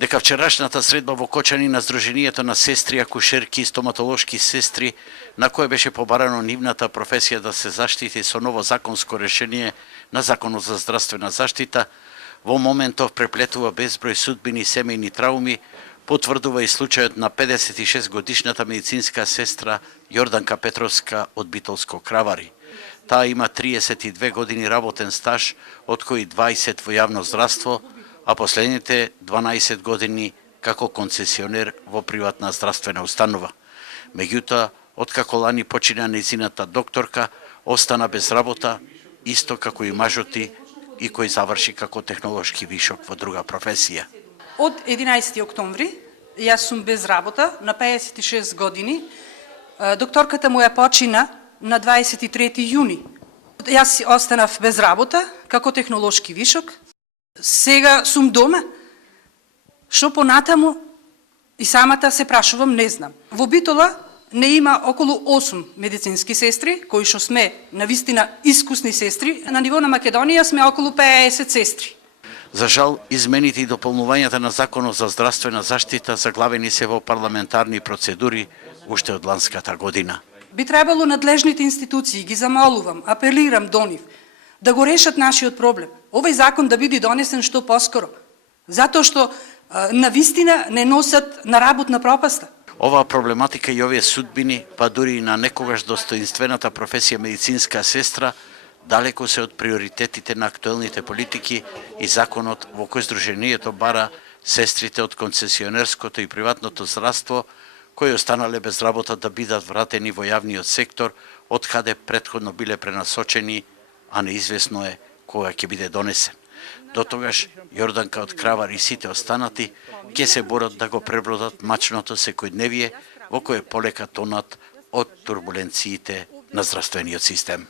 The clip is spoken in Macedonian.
дека вчерашната средба во Кочани на Сдруженијето на сестри, акушерки и стоматолошки сестри, на кое беше побарано нивната професија да се заштити со ново законско решение на Законот за здравствена заштита, во моментов преплетува безброј судбини и семејни трауми, потврдува и случајот на 56 годишната медицинска сестра Јорданка Петровска од Битолско Кравари. Таа има 32 години работен стаж, од кои 20 во јавно здравство, а последните 12 години како концесионер во приватна здравствена установа. Меѓутоа, откако лани почина нејзината докторка, остана без работа, исто како и мажот и кој заврши како технолошки вишок во друга професија. Од 11 октомври јас сум без работа на 56 години. Докторката моја почина на 23 јуни. Јас останав без работа како технолошки вишок. Сега сум дома. Што понатаму и самата се прашувам, не знам. Во Битола не има околу 8 медицински сестри, кои што сме навистина искусни сестри. На ниво на Македонија сме околу 50 сестри. За жал, измените и дополнувањата на Законот за здравствена заштита заглавени се во парламентарни процедури уште од ланската година. Би требало надлежните институции, ги замолувам, апелирам до нив, да го решат нашиот проблем. Овој закон да биде донесен што поскоро, затоа што навистина не носат на работна пропаста. Оваа проблематика и овие судбини, па дури и на некогаш достоинствената професија медицинска сестра, далеко се од приоритетите на актуелните политики и законот во кој Сдруженијето бара сестрите од концесионерското и приватното здравство, кои останале без работа да бидат вратени во јавниот сектор, од каде претходно биле пренасочени, а неизвестно е кога ќе биде донесен. До тогаш, Јорданка од Кравар и сите останати ќе се борат да го пребродат мачното секојдневие во кое полека тонат од турбуленциите на здравствениот систем.